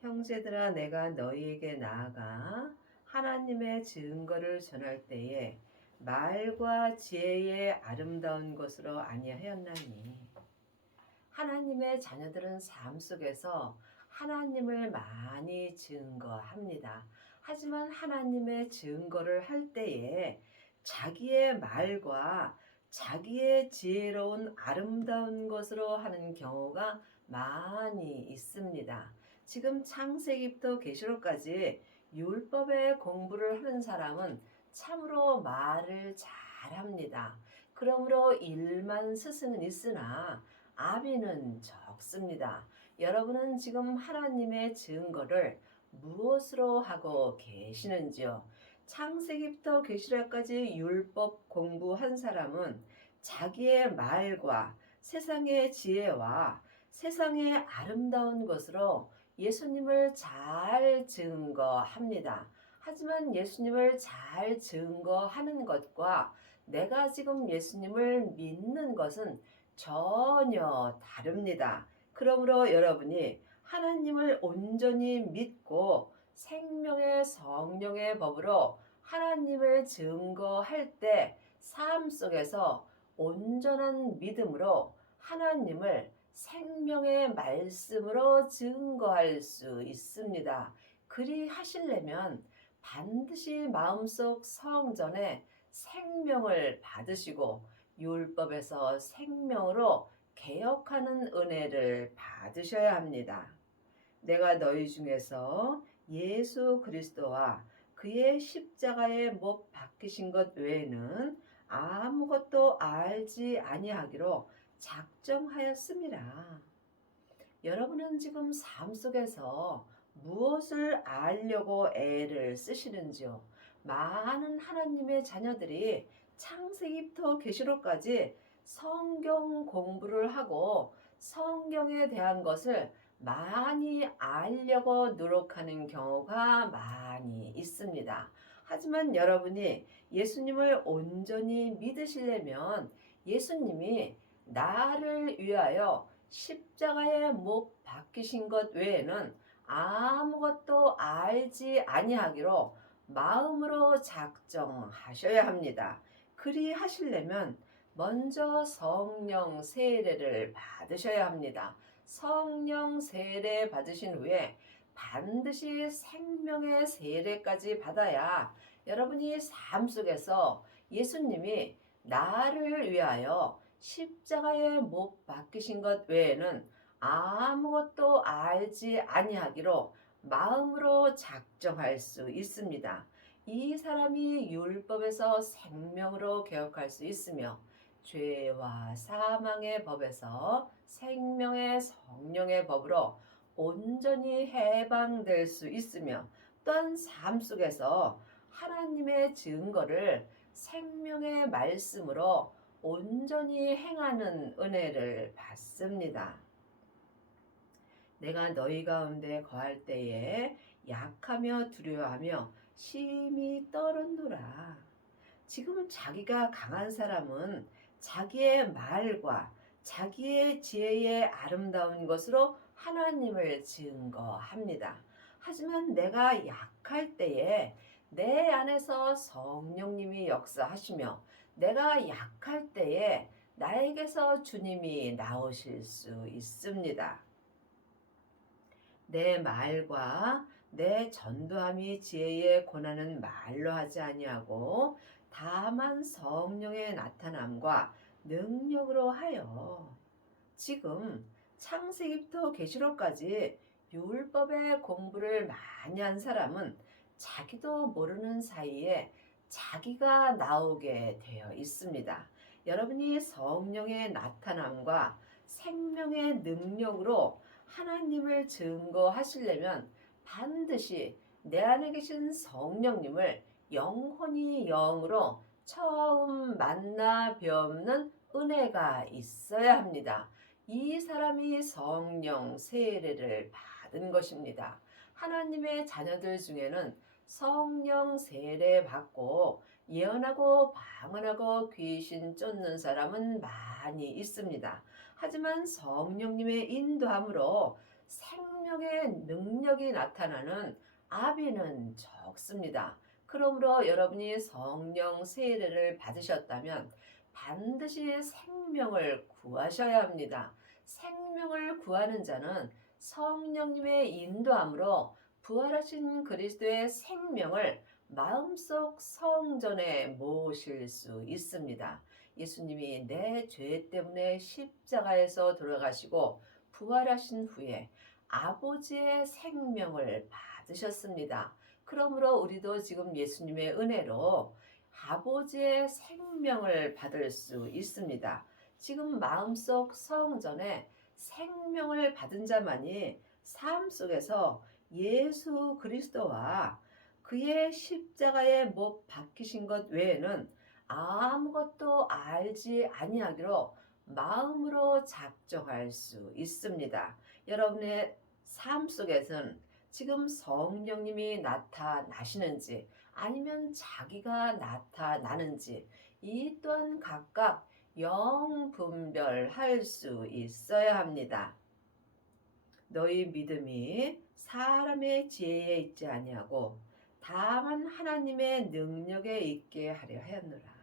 형제들아, 내가 너희에게 나아가 하나님의 증거를 전할 때에 말과 지혜의 아름다운 것으로 아니하였나니. 하나님의 자녀들은 삶 속에서 하나님을 많이 증거합니다. 하지만 하나님의 증거를 할 때에 자기의 말과 자기의 지혜로운 아름다운 것으로 하는 경우가 많이 있습니다. 지금 창세기부터 계시록까지 율법의 공부를 하는 사람은 참으로 말을 잘합니다. 그러므로 일만 스승은 있으나 아비는 적습니다. 여러분은 지금 하나님의 증거를 무엇으로 하고 계시는지요? 창세기부터 계시록까지 율법 공부한 사람은 자기의 말과 세상의 지혜와 세상의 아름다운 것으로 예수님을 잘 증거합니다. 하지만 예수님을 잘 증거하는 것과 내가 지금 예수님을 믿는 것은 전혀 다릅니다. 그러므로 여러분이 하나님을 온전히 믿고 생명의 성령의 법으로 하나님을 증거할 때 삶 속에서 온전한 믿음으로 하나님을 생명의 말씀으로 증거할 수 있습니다. 그리 하시려면 반드시 마음속 성전에 생명을 받으시고 율법에서 생명으로 개혁하는 은혜를 받으셔야 합니다. 내가 너희 중에서 예수 그리스도와 그의 십자가에 못 박히신 것 외에는 아무것도 알지 아니하기로 작정하였습니다. 여러분은 지금 삶 속에서 무엇을 알려고 애를 쓰시는지요? 많은 하나님의 자녀들이 창세기부터 계시록까지 성경 공부를 하고 성경에 대한 것을 많이 알려고 노력하는 경우가 많이 있습니다. 하지만 여러분이 예수님을 온전히 믿으시려면 예수님이 나를 위하여 십자가에 못 박히신 것 외에는 아무것도 알지 아니하기로 마음으로 작정하셔야 합니다. 그리 하시려면 먼저 성령 세례를 받으셔야 합니다. 성령 세례 받으신 후에 반드시 생명의 세례까지 받아야 여러분이 삶 속에서 예수님이 나를 위하여 십자가에 못 박히신 것 외에는 아무것도 알지 아니하기로 마음으로 작정할 수 있습니다. 이 사람이 율법에서 생명으로 개혁할 수 있으며 죄와 사망의 법에서 생명의 성령의 법으로 온전히 해방될 수 있으며 또한 삶 속에서 하나님의 증거를 생명의 말씀으로 온전히 행하는 은혜를 받습니다. 내가 너희 가운데 거할 때에 약하며 두려워하며 심히 떨었노라. 지금 자기가 강한 사람은 자기의 말과 자기의 지혜의 아름다운 것으로 하나님을 증거합니다. 하지만 내가 약할 때에 내 안에서 성령님이 역사하시며 내가 약할 때에 나에게서 주님이 나오실 수 있습니다. 내 말과 내 전도함이 지혜에 권하는 말로 하지 아니하고 다만 성령의 나타남과 능력으로 하여. 지금 창세기부터 계시록까지 율법의 공부를 많이 한 사람은 자기도 모르는 사이에 자기가 나오게 되어 있습니다. 여러분이 성령의 나타남과 생명의 능력으로 하나님을 증거하시려면 반드시 내 안에 계신 성령님을 영혼이 영으로 처음 만나 뵙는 은혜가 있어야 합니다. 이 사람이 성령 세례를 받은 것입니다. 하나님의 자녀들 중에는 성령 세례 받고 예언하고 방언하고 귀신 쫓는 사람은 많이 있습니다. 하지만 성령님의 인도함으로 생명의 능력이 나타나는 아비는 적습니다. 그러므로 여러분이 성령 세례를 받으셨다면 반드시 생명을 구하셔야 합니다. 생명을 구하는 자는 성령님의 인도함으로 부활하신 그리스도의 생명을 마음속 성전에 모실 수 있습니다. 예수님이 내 죄 때문에 십자가에서 돌아가시고 부활하신 후에 아버지의 생명을 받으셨습니다. 그러므로 우리도 지금 예수님의 은혜로 아버지의 생명을 받을 수 있습니다. 지금 마음속 성전에 생명을 받은 자만이 삶 속에서 예수 그리스도와 그의 십자가에 못 박히신 것 외에는 아무것도 알지 아니하기로 마음으로 작정할 수 있습니다. 여러분의 삶 속에서는 지금 성령님이 나타나시는지 아니면 자기가 나타나는지 이 또한 각각 영분별할 수 있어야 합니다. 너희 믿음이 사람의 지혜에 있지 아니하고 다만 하나님의 능력에 있게 하려 하였노라.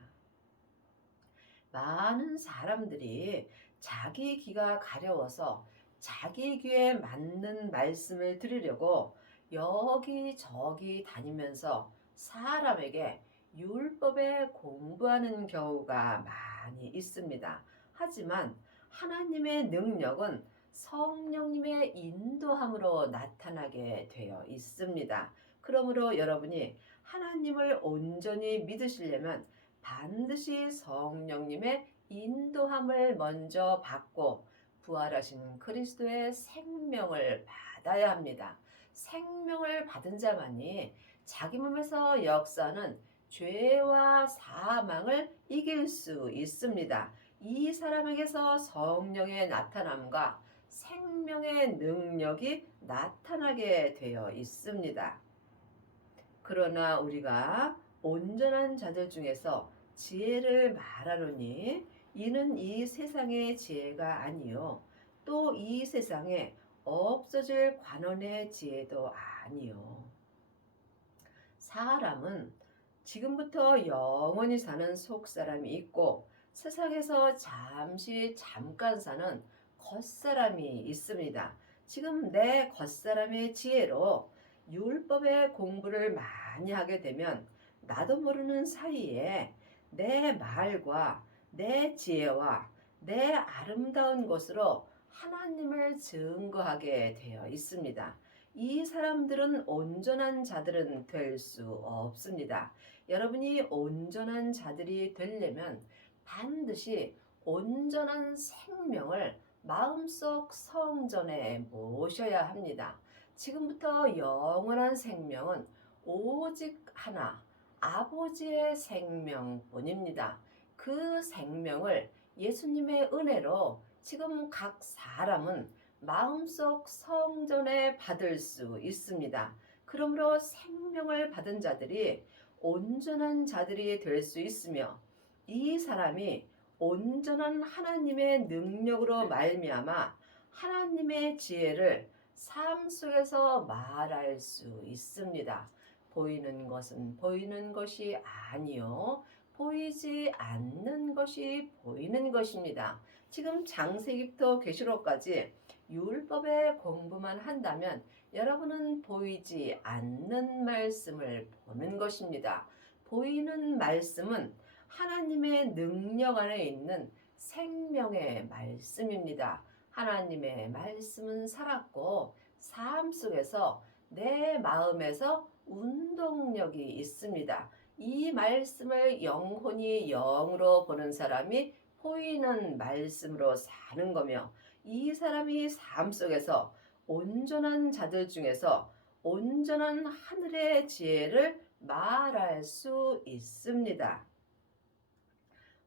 많은 사람들이 자기 귀가 가려워서 자기 귀에 맞는 말씀을 들으려고 여기저기 다니면서 사람에게 율법에 공부하는 경우가 많이 있습니다. 하지만 하나님의 능력은 성령님의 인도함으로 나타나게 되어 있습니다. 그러므로 여러분이 하나님을 온전히 믿으시려면 반드시 성령님의 인도함을 먼저 받고 부활하신 그리스도의 생명을 받아야 합니다. 생명을 받은 자만이 자기 몸에서 역사하는 죄와 사망을 이길 수 있습니다. 이 사람에게서 성령의 나타남과 생명의 능력이 나타나게 되어 있습니다. 그러나 우리가 온전한 자들 중에서 지혜를 말하노니 이는 이 세상의 지혜가 아니요 또 이 세상에 없어질 관원의 지혜도 아니요. 사람은 지금부터 영원히 사는 속사람이 있고 세상에서 잠깐 사는 겉사람이 있습니다. 지금 내 겉사람의 지혜로 율법의 공부를 많이 하게 되면 나도 모르는 사이에 내 말과 내 지혜와 내 아름다운 것으로 하나님을 증거하게 되어 있습니다. 이 사람들은 온전한 자들은 될 수 없습니다. 여러분이 온전한 자들이 되려면 반드시 온전한 생명을 마음속 성전에 모셔야 합니다. 지금부터 영원한 생명은 오직 하나, 아버지의 생명뿐입니다. 그 생명을 예수님의 은혜로 지금 각 사람은 마음속 성전에 받을 수 있습니다. 그러므로 생명을 받은 자들이 온전한 자들이 될 수 있으며 이 사람이 온전한 하나님의 능력으로 말미암아 하나님의 지혜를 삶 속에서 말할 수 있습니다. 보이는 것은 보이는 것이 아니요 보이지 않는 것이 보이는 것입니다. 지금 창세기부터 계시록까지 율법의 공부만 한다면 여러분은 보이지 않는 말씀을 보는 것입니다. 보이는 말씀은 하나님의 능력 안에 있는 생명의 말씀입니다. 하나님의 말씀은 살았고 삶 속에서 내 마음에서 운동력이 있습니다. 이 말씀을 영혼이 영으로 보는 사람이 보이는 말씀으로 사는 거며 이 사람이 삶 속에서 온전한 자들 중에서 온전한 하늘의 지혜를 말할 수 있습니다.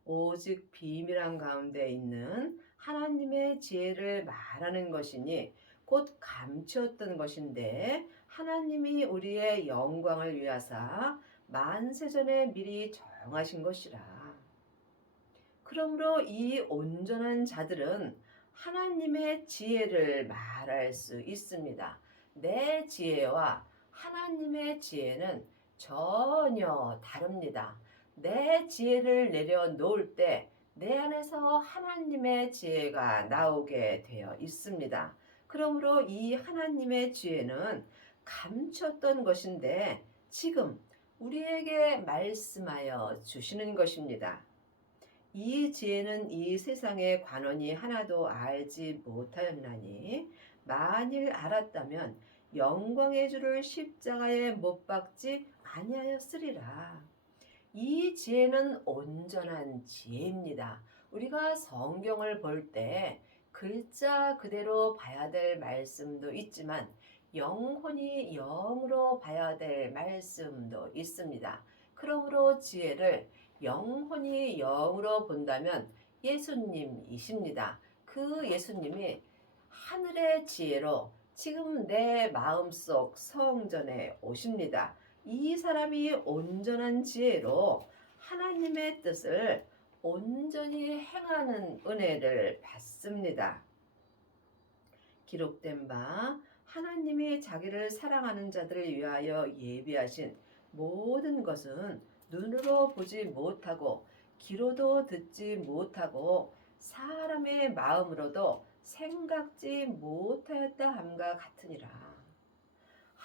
오직 비밀한 가운데 있는 하나님의 지혜를 말하는 것이니 곧 감추었던 것인데 하나님이 우리의 영광을 위하사 만세전에 미리 정하신 것이라. 그러므로 이 온전한 자들은 하나님의 지혜를 말할 수 있습니다. 내 지혜와 하나님의 지혜는 전혀 다릅니다. 내 지혜를 내려놓을 때 내 안에서 하나님의 지혜가 나오게 되어 있습니다. 그러므로 이 하나님의 지혜는 감췄던 것인데 지금 우리에게 말씀하여 주시는 것입니다. 이 지혜는 이 세상의 관원이 하나도 알지 못하였나니 만일 알았다면 영광의 주를 십자가에 못 박지 아니하였으리라. 이 지혜는 온전한 지혜입니다. 우리가 성경을 볼 때 글자 그대로 봐야 될 말씀도 있지만 영혼이 영으로 봐야 될 말씀도 있습니다. 그러므로 지혜를 영혼이 영으로 본다면 예수님이십니다. 그 예수님이 하늘의 지혜로 지금 내 마음속 성전에 오십니다. 이 사람이 온전한 지혜로 하나님의 뜻을 온전히 행하는 은혜를 받습니다. 기록된 바 하나님이 자기를 사랑하는 자들을 위하여 예비하신 모든 것은 눈으로 보지 못하고 귀로도 듣지 못하고 사람의 마음으로도 생각지 못하였다 함과 같으니라.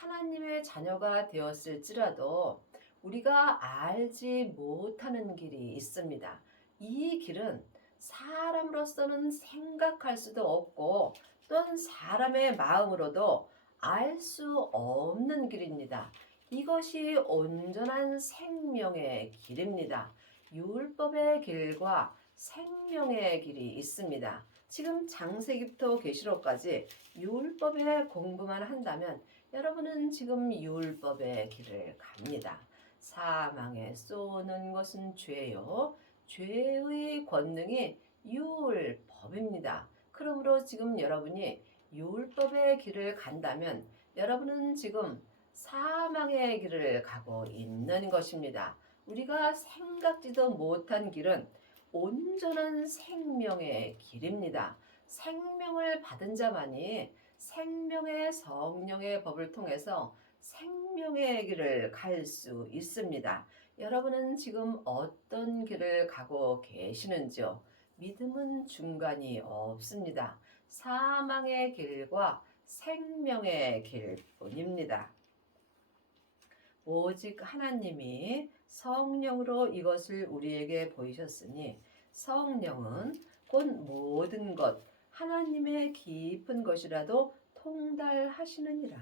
하나님의 자녀가 되었을지라도 우리가 알지 못하는 길이 있습니다. 이 길은 사람으로서는 생각할 수도 없고 또한 사람의 마음으로도 알 수 없는 길입니다. 이것이 온전한 생명의 길입니다. 율법의 길과 생명의 길이 있습니다. 지금 창세기부터 계시록까지 율법의 공부만 한다면 여러분은 지금 율법의 길을 갑니다. 사망에 쏘는 것은 죄요. 죄의 권능이 율법입니다. 그러므로 지금 여러분이 율법의 길을 간다면 여러분은 지금 사망의 길을 가고 있는 것입니다. 우리가 생각지도 못한 길은 온전한 생명의 길입니다. 생명을 받은 자만이 생명의 성령의 법을 통해서 생명의 길을 갈 수 있습니다. 여러분은 지금 어떤 길을 가고 계시는지요? 믿음은 중간이 없습니다. 사망의 길과 생명의 길뿐입니다. 오직 하나님이 성령으로 이것을 우리에게 보이셨으니 성령은 곧 모든 것 하나님의 깊은 것이라도 통달하시느니라.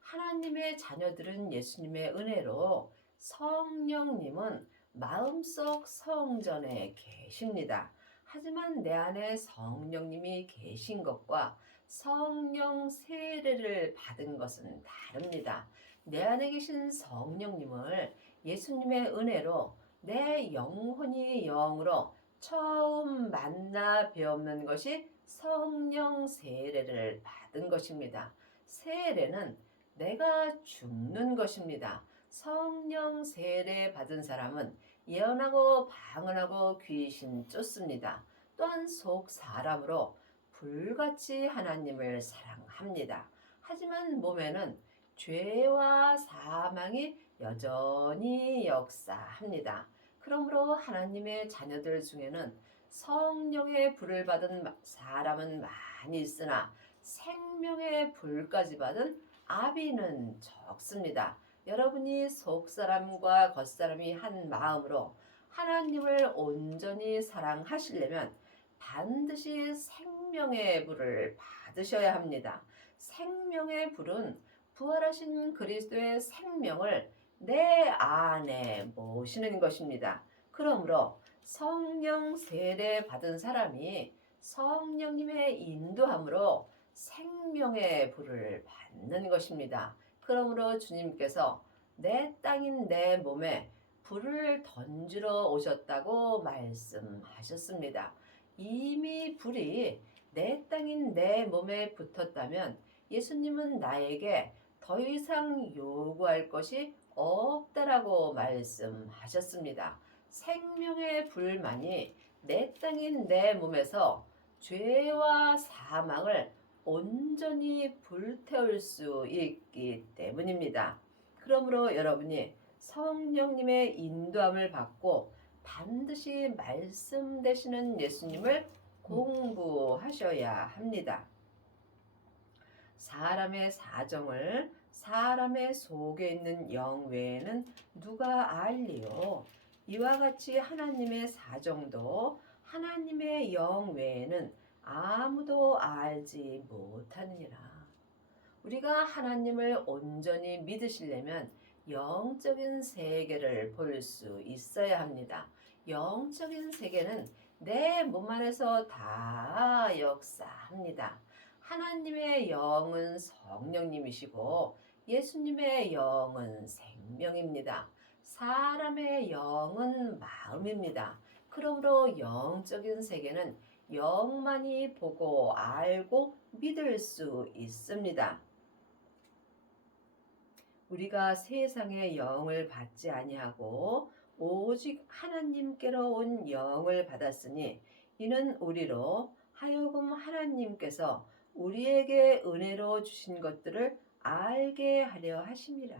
하나님의 자녀들은 예수님의 은혜로 성령님은 마음속 성전에 계십니다. 하지만 내 안에 성령님이 계신 것과 성령 세례를 받은 것은 다릅니다. 내 안에 계신 성령님을 예수님의 은혜로 내 영혼이 영으로 처음 만나 배우는 것이 성령 세례를 받은 것입니다. 세례는 내가 죽는 것입니다. 성령 세례 받은 사람은 예언하고 방언하고 귀신 쫓습니다. 또한 속 사람으로 불같이 하나님을 사랑합니다. 하지만 몸에는 죄와 사망이 여전히 역사합니다. 그러므로 하나님의 자녀들 중에는 성령의 불을 받은 사람은 많이 있으나 생명의 불까지 받은 아비는 적습니다. 여러분이 속사람과 겉사람이 한 마음으로 하나님을 온전히 사랑하시려면 반드시 생명의 불을 받으셔야 합니다. 생명의 불은 부활하신 그리스도의 생명을 내 안에 모시는 것입니다. 그러므로 성령 세례 받은 사람이 성령님의 인도함으로 생명의 불을 받는 것입니다. 그러므로 주님께서 내 땅인 내 몸에 불을 던지러 오셨다고 말씀하셨습니다. 이미 불이 내 땅인 내 몸에 붙었다면 예수님은 나에게 더 이상 요구할 것이 없다라고 말씀하셨습니다. 생명의 불만이 내 땅인 내 몸에서 죄와 사망을 온전히 불태울 수 있기 때문입니다. 그러므로 여러분이 성령님의 인도함을 받고 반드시 말씀 되시는 예수님을 공부하셔야 합니다. 사람의 사정을 사람의 속에 있는 영 외에는 누가 알리요? 이와 같이 하나님의 사정도 하나님의 영 외에는 아무도 알지 못하느니라. 우리가 하나님을 온전히 믿으시려면 영적인 세계를 볼 수 있어야 합니다. 영적인 세계는 내 몸 안에서 다 역사합니다. 하나님의 영은 성령님이시고 예수님의 영은 생명입니다. 사람의 영은 마음입니다. 그러므로 영적인 세계는 영만이 보고 알고 믿을 수 있습니다. 우리가 세상의 영을 받지 아니하고 오직 하나님께로 온 영을 받았으니 이는 우리로 하여금 하나님께서 우리에게 은혜로 주신 것들을 알게 하려 하심이라.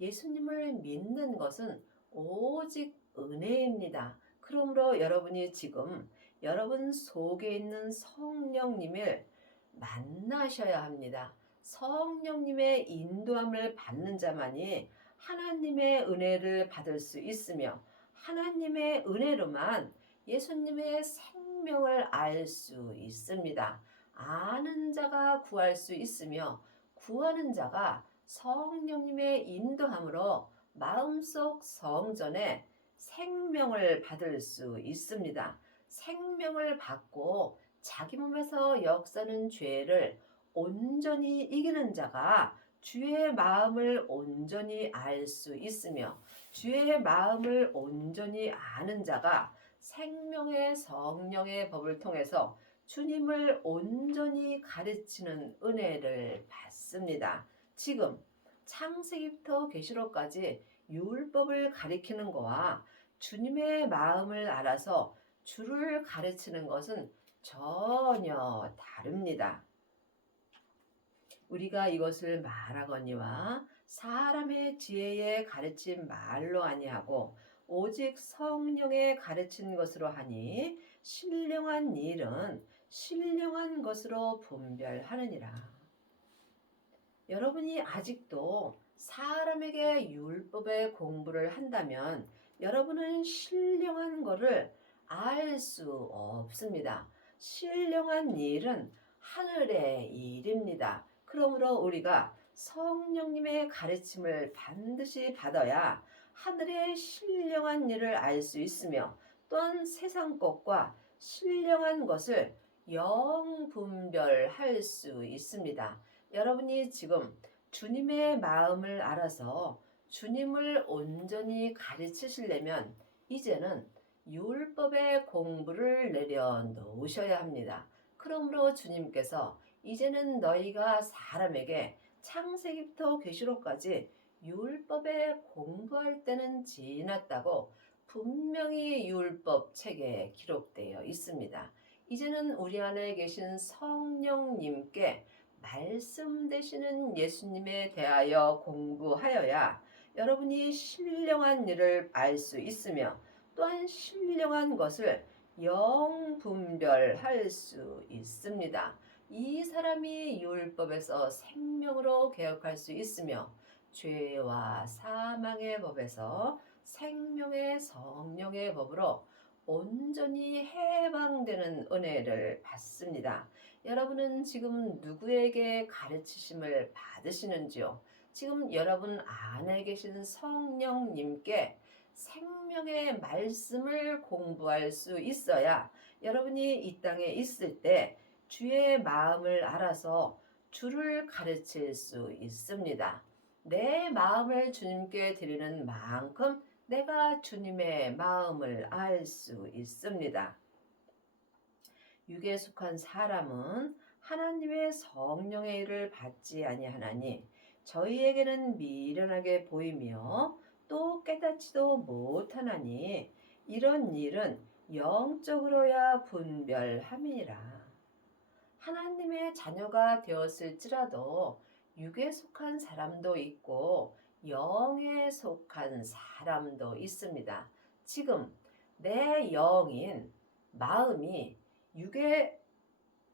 예수님을 믿는 것은 오직 은혜입니다. 그러므로 여러분이 지금 여러분 속에 있는 성령님을 만나셔야 합니다. 성령님의 인도함을 받는 자만이 하나님의 은혜를 받을 수 있으며 하나님의 은혜로만 예수님의 생명을 알 수 있습니다. 아는 자가 구할 수 있으며 구하는 자가 성령님의 인도함으로 마음속 성전에 생명을 받을 수 있습니다. 생명을 받고 자기 몸에서 역사는 죄를 온전히 이기는 자가 주의 마음을 온전히 알 수 있으며 주의 마음을 온전히 아는 자가 생명의 성령의 법을 통해서 주님을 온전히 가르치는 은혜를 받습니다. 지금 창세기부터 계시록까지 율법을 가리키는 거와 주님의 마음을 알아서 주를 가르치는 것은 전혀 다릅니다. 우리가 이것을 말하거니와 사람의 지혜에 가르친 말로 아니하고 오직 성령의 가르친 것으로 하니 신령한 일은 신령한 것으로 분별하느니라. 여러분이 아직도 사람에게 율법의 공부를 한다면 여러분은 신령한 것을 알 수 없습니다. 신령한 일은 하늘의 일입니다. 그러므로 우리가 성령님의 가르침을 반드시 받아야 하늘의 신령한 일을 알 수 있으며 또한 세상 것과 신령한 것을 영분별할 수 있습니다. 여러분이 지금 주님의 마음을 알아서 주님을 온전히 가르치시려면 이제는 율법의 공부를 내려놓으셔야 합니다. 그러므로 주님께서 이제는 너희가 사람에게 창세기부터 계시록까지 율법에 공부할 때는 지났다고 분명히 율법 책에 기록되어 있습니다. 이제는 우리 안에 계신 성령님께 말씀 되시는 예수님에 대하여 공부하여야 여러분이 신령한 일을 알 수 있으며 또한 신령한 것을 영분별할 수 있습니다. 이 사람이 율법에서 생명으로 개혁할 수 있으며 죄와 사망의 법에서 생명의 성령의 법으로 온전히 해방되는 은혜를 받습니다. 여러분은 지금 누구에게 가르치심을 받으시는지요? 지금 여러분 안에 계신 성령님께 생명의 말씀을 공부할 수 있어야 여러분이 이 땅에 있을 때 주의 마음을 알아서 주를 가르칠 수 있습니다. 내 마음을 주님께 드리는 만큼 내가 주님의 마음을 알 수 있습니다. 육에 속한 사람은 하나님의 성령의 일을 받지 아니하나니 저희에게는 미련하게 보이며 또 깨닫지도 못하나니 이런 일은 영적으로야 분별함이니라. 하나님의 자녀가 되었을지라도 육에 속한 사람도 있고 영에 속한 사람도 있습니다. 지금 내 영인 마음이 육에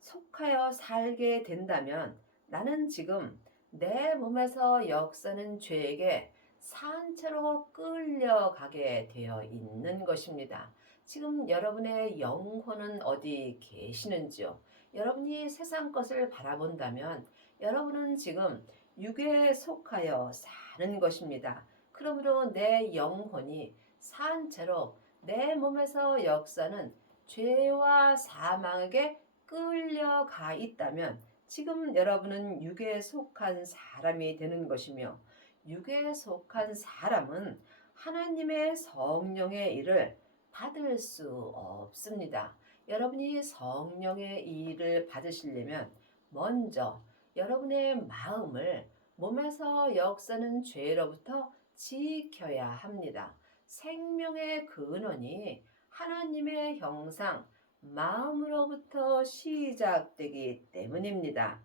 속하여 살게 된다면 나는 지금 내 몸에서 역사는 죄에게 산채로 끌려가게 되어 있는 것입니다. 지금 여러분의 영혼은 어디 계시는지요? 여러분이 세상 것을 바라본다면 여러분은 지금 육에 속하여 사는 것입니다. 그러므로 내 영혼이 산채로 내 몸에서 역사는 죄와 사망에게 끌려가 있다면 지금 여러분은 육에 속한 사람이 되는 것이며 육에 속한 사람은 하나님의 성령의 일을 받을 수 없습니다. 여러분이 성령의 일을 받으시려면 먼저 여러분의 마음을 몸에서 역사는 죄로부터 지켜야 합니다. 생명의 근원이 하나님의 형상, 마음으로부터 시작되기 때문입니다.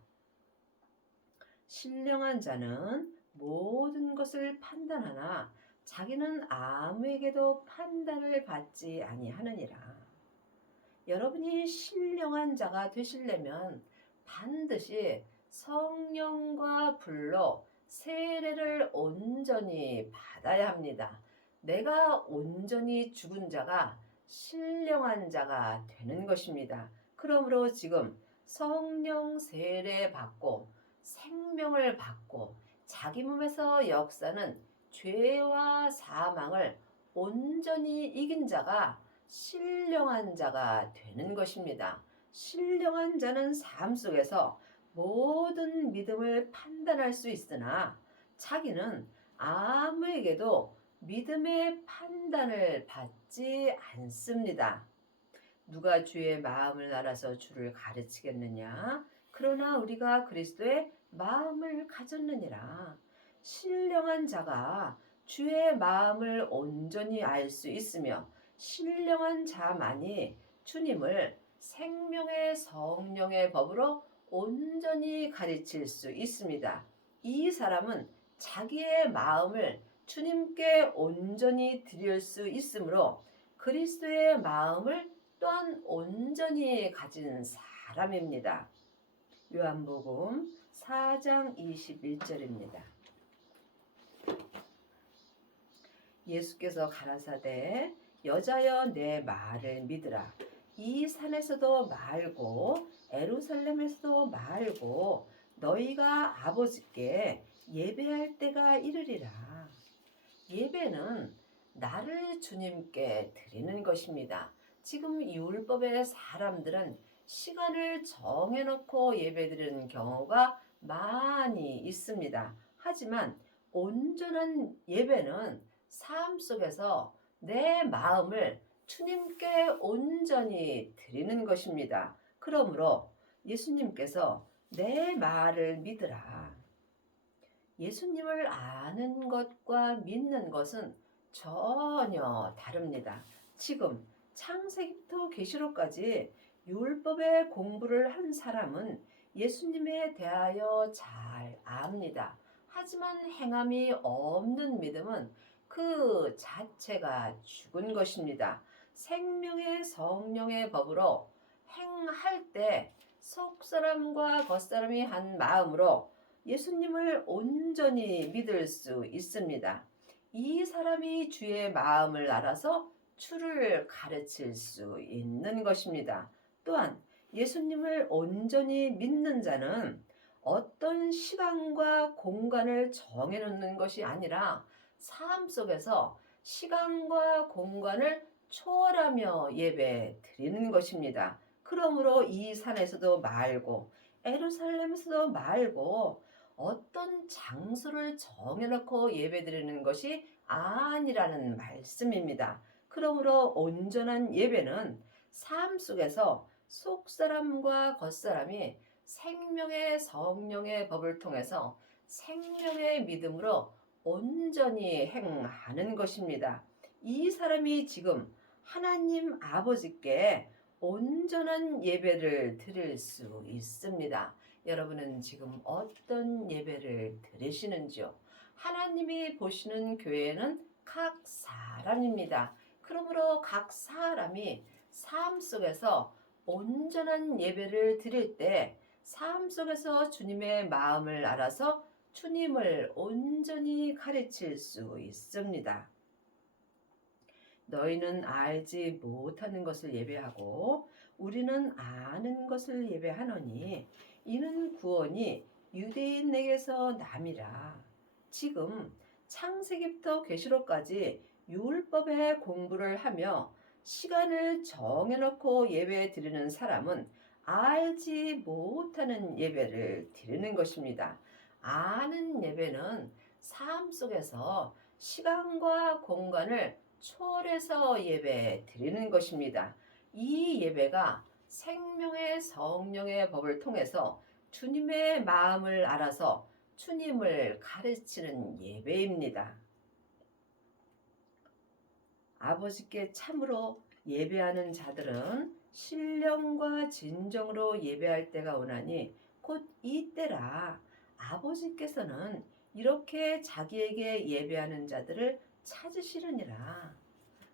신령한 자는 모든 것을 판단하나 자기는 아무에게도 판단을 받지 아니하느니라. 여러분이 신령한 자가 되시려면 반드시 성령과 불로 세례를 온전히 받아야 합니다. 내가 온전히 죽은 자가 신령한 자가 되는 것입니다. 그러므로 지금 성령 세례 받고 생명을 받고 자기 몸에서 역사는 죄와 사망을 온전히 이긴 자가 신령한 자가 되는 것입니다. 신령한 자는 삶 속에서 모든 믿음을 판단할 수 있으나 자기는 아무에게도 믿음의 판단을 받지 않습니다. 누가 주의 마음을 알아서 주를 가르치겠느냐? 그러나 우리가 그리스도의 마음을 가졌느니라. 신령한 자가 주의 마음을 온전히 알 수 있으며 신령한 자만이 주님을 생명의 성령의 법으로 온전히 가르칠 수 있습니다. 이 사람은 자기의 마음을 주님께 온전히 드릴 수 있으므로 그리스도의 마음을 또한 온전히 가진 사람입니다. 요한복음 4장 21절입니다. 예수께서 가라사대 여자여 내 말을 믿으라. 이 산에서도 말고 에루살렘에서도 말고 너희가 아버지께 예배할 때가 이르리라. 예배는 나를 주님께 드리는 것입니다. 지금 이 율법의 사람들은 시간을 정해놓고 예배드리는 경우가 많이 있습니다. 하지만 온전한 예배는 삶 속에서 내 마음을 주님께 온전히 드리는 것입니다. 그러므로 예수님께서 내 말을 믿으라. 예수님을 아는 것과 믿는 것은 전혀 다릅니다. 지금 창세기부터 계시록까지 율법의 공부를 한 사람은 예수님에 대하여 잘 압니다. 하지만 행함이 없는 믿음은 그 자체가 죽은 것입니다. 생명의 성령의 법으로 행할 때 속사람과 겉사람이 한 마음으로 예수님을 온전히 믿을 수 있습니다. 이 사람이 주의 마음을 알아서 주를 가르칠 수 있는 것입니다. 또한 예수님을 온전히 믿는 자는 어떤 시간과 공간을 정해놓는 것이 아니라 삶 속에서 시간과 공간을 초월하며 예배 드리는 것입니다. 그러므로 이 산에서도 말고 에루살렘에서도 말고 어떤 장소를 정해놓고 예배드리는 것이 아니라는 말씀입니다. 그러므로 온전한 예배는 삶 속에서 속사람과 겉사람이 생명의 성령의 법을 통해서 생명의 믿음으로 온전히 행하는 것입니다. 이 사람이 지금 하나님 아버지께 온전한 예배를 드릴 수 있습니다. 여러분은 지금 어떤 예배를 드리시는지요? 하나님이 보시는 교회는 각 사람입니다. 그러므로 각 사람이 삶 속에서 온전한 예배를 드릴 때 삶 속에서 주님의 마음을 알아서 주님을 온전히 가르칠 수 있습니다. 너희는 알지 못하는 것을 예배하고 우리는 아는 것을 예배하노니 이는 구원이 유대인에게서 남이라. 지금 창세기부터 계시록까지 율법의 공부를 하며 시간을 정해놓고 예배 드리는 사람은 알지 못하는 예배를 드리는 것입니다. 아는 예배는 삶 속에서 시간과 공간을 초월해서 예배 드리는 것입니다. 이 예배가 생명의 성령의 법을 통해서 주님의 마음을 알아서 주님을 가르치는 예배입니다. 아버지께 참으로 예배하는 자들은 신령과 진정으로 예배할 때가 오나니 곧 이때라. 아버지께서는 이렇게 자기에게 예배하는 자들을 찾으시느니라.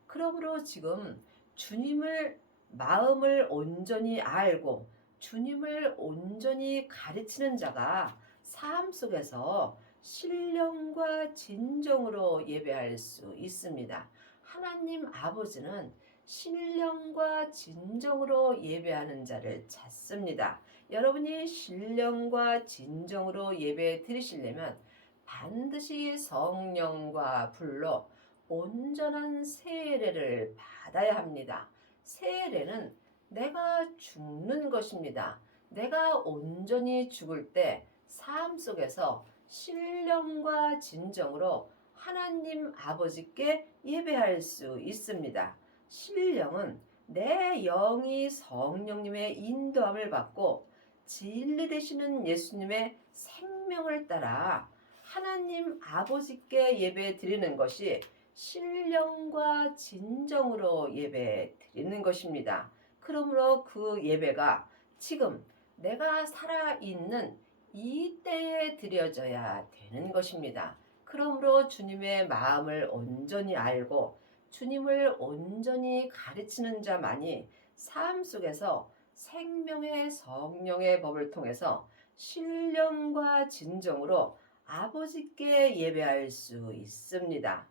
그러므로 지금 주님을 마음을 온전히 알고 주님을 온전히 가르치는 자가 삶 속에서 신령과 진정으로 예배할 수 있습니다. 하나님 아버지는 신령과 진정으로 예배하는 자를 찾습니다. 여러분이 신령과 진정으로 예배 드리시려면 반드시 성령과 불로 온전한 세례를 받아야 합니다. 세례는 내가 죽는 것입니다. 내가 온전히 죽을 때 삶 속에서 신령과 진정으로 하나님 아버지께 예배할 수 있습니다. 신령은 내 영이 성령님의 인도함을 받고 진리 되시는 예수님의 생명을 따라 하나님 아버지께 예배 드리는 것이 신령과 진정으로 예배 드리는 것입니다. 그러므로 그 예배가 지금 내가 살아있는 이 때에 드려져야 되는 것입니다. 그러므로 주님의 마음을 온전히 알고 주님을 온전히 가르치는 자만이 삶 속에서 생명의 성령의 법을 통해서 신령과 진정으로 아버지께 예배할 수 있습니다.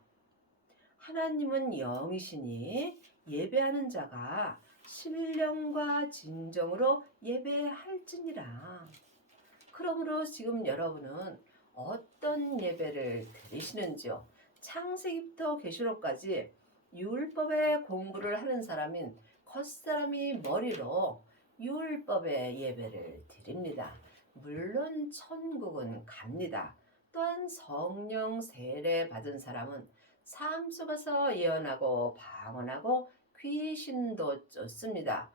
하나님은 영이시니 예배하는 자가 신령과 진정으로 예배할지니라. 그러므로 지금 여러분은 어떤 예배를 드리시는지요? 창세기부터 계시록까지 율법의 공부를 하는 사람인 겉사람이 머리로 율법의 예배를 드립니다. 물론 천국은 갑니다. 또한 성령 세례 받은 사람은 삶 속에서 예언하고 방언하고 귀신도 쫓습니다.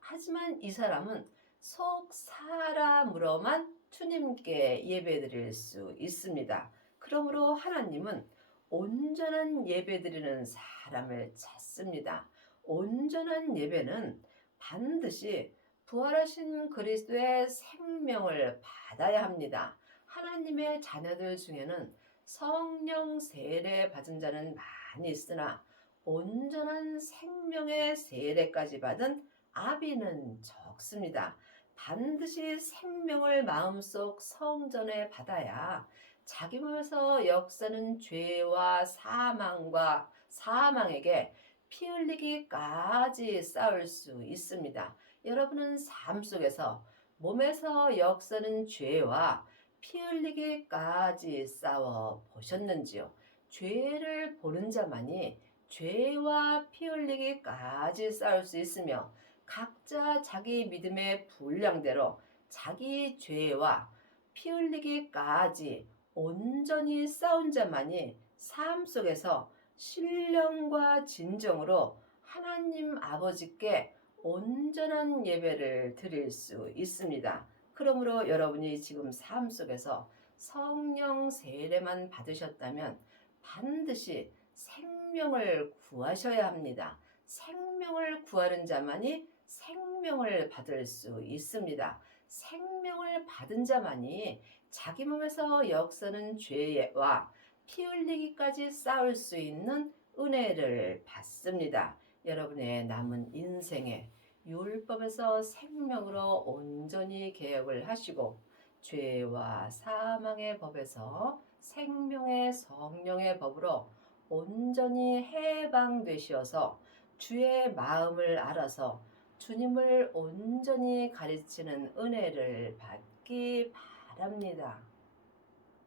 하지만 이 사람은 속 사람으로만 주님께 예배드릴 수 있습니다. 그러므로 하나님은 온전한 예배드리는 사람을 찾습니다. 온전한 예배는 반드시 부활하신 그리스도의 생명을 받아야 합니다. 하나님의 자녀들 중에는 성령 세례 받은 자는 많이 있으나 온전한 생명의 세례까지 받은 아비는 적습니다. 반드시 생명을 마음속 성전에 받아야 자기 몸에서 역사는 죄와 사망에게 피 흘리기까지 싸울 수 있습니다. 여러분은 삶 속에서 몸에서 역사는 죄와 피 흘리기까지 싸워 보셨는지요? 죄를 보는 자만이 죄와 피 흘리기까지 싸울 수 있으며 각자 자기 믿음의 분량대로 자기 죄와 피 흘리기까지 온전히 싸운 자만이 삶 속에서 신령과 진정으로 하나님 아버지께 온전한 예배를 드릴 수 있습니다. 그러므로 여러분이 지금 삶 속에서 성령 세례만 받으셨다면 반드시 생명을 구하셔야 합니다. 생명을 구하는 자만이 생명을 받을 수 있습니다. 생명을 받은 자만이 자기 몸에서 역사는 죄와 피 흘리기까지 싸울 수 있는 은혜를 받습니다. 여러분의 남은 인생에 율법에서 생명으로 온전히 개혁을 하시고 죄와 사망의 법에서 생명의 성령의 법으로 온전히 해방되시어서 주의 마음을 알아서 주님을 온전히 가르치는 은혜를 받기 바랍니다.